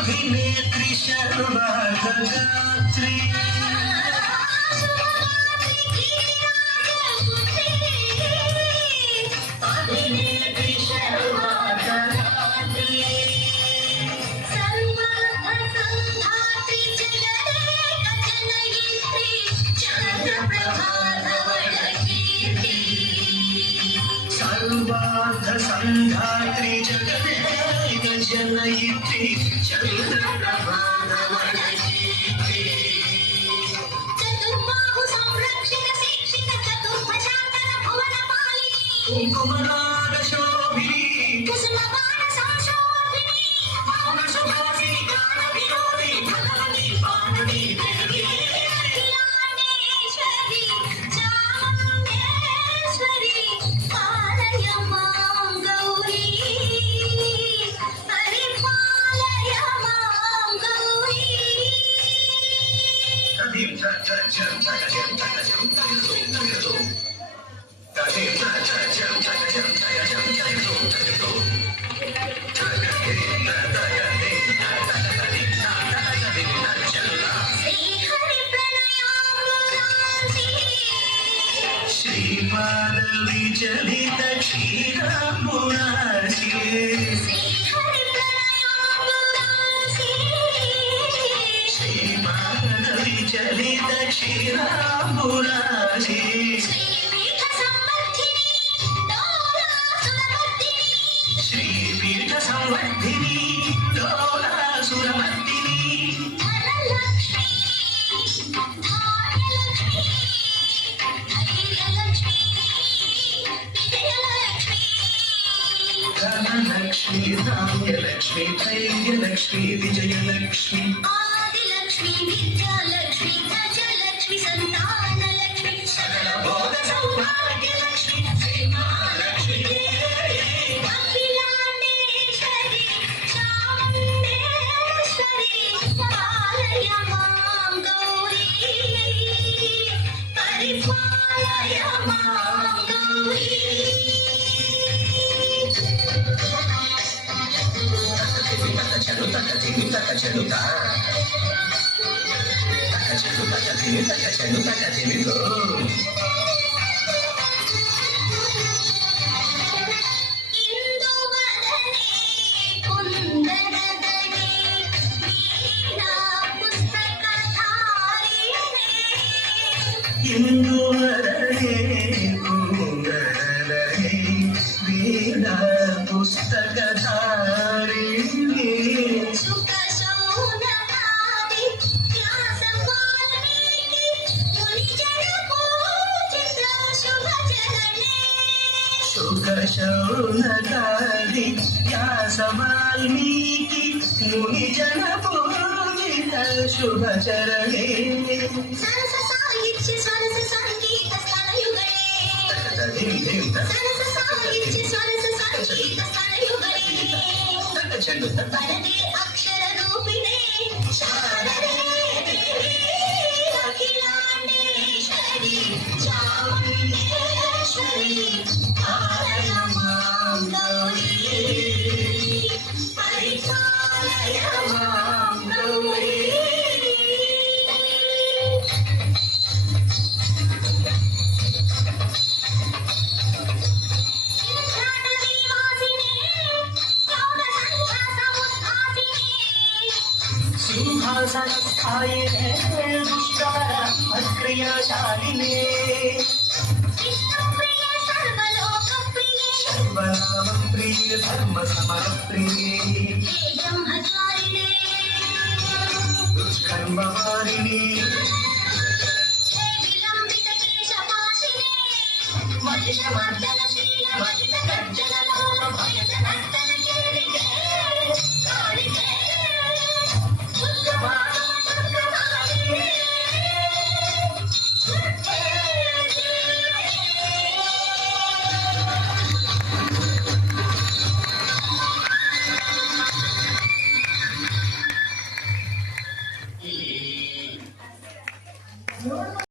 अभिनेत्री शर्वागात्री संधात्री जगदेक जनयित्री चतुर्बाहु संरक्षित शिक्षित चतुर्भुजातन भुवन पालिनी कुंकुमनाग शोभिनी कुसुमगान संशोभिनी मौन सुभाषिनी गान विनोदी भगवती पावनी देवी अखिलांडेश्वरी चामुंडेश्वरी पालय मां गौरी परिपालय मां गौरी श्रीहरि प्रणयामृतांसि श्रीपादली चलित क्षीरामुरासी श्रीहरि प्रणयामृतांसि श्रीपादली चलित क्षीरामुरासी श्रीपीठ संवर्धिनी डोलासुरमर्दिनी श्रीपीठ संवर्धिनी डोलासुरमर्दिनी धनलक्ष्मी धान्यलक्ष्मी धैर्यलक्ष्मी विजयलक्ष्मी धनलक्ष्मी धान्यलक्ष्मी धैर्यलक्ष्मी विजयलक्ष्मी आदिलक्ष्मी विद्यालक्ष्मी गजलक्ष्मी संतानलक्ष्मी सकल भोग सौभाग्यलक्ष्मी श्रीमालक्ष्मी अखिलांडेश्वरी चामुंडेश्वरी पालय मां गौरी परिपालय मां गौरी ఇందువదనే కుందనదనే వీణా పుస్తకధారిణే ఇందువరనే కుంగళనే వీణా పుస్తకధారిణి సుఖ సౌనకాది వ్యాస వాల్మీకి మునిజన పూజిత శుభచరణే సుఖ శౌనకాది వ్యాస వాల్మీకి ముని జన పూజిత శుభచరణే సరస సాహిత్య సరస సంగీత స్థలయుగళే సరస సాహిత్య సరస సంగీత స్థలయుగళే వరదే అక్షర రూపిణే శారదే దేవి అఖిలాండేశ్వరి చాముండేశ్వరి పాలయ మాం గౌరీ పరిపాలయ మాం గౌరీ ఘాటనివాసినే దుర్గుణ స్థాయినే దుష్కర అక్రియాశాలినే విష్ణుప్రియ సర్వలోకప్రియే సర్వనామ ప్రియ ధర్మ సమర ప్రియే బ్రహ్మచారిణే దుష్కర్మ వారిణి హే విలంబిత కేశపాశినే మహిషమర్దన శ్రీయ మహిత గర్జన లోల భయత నర్తన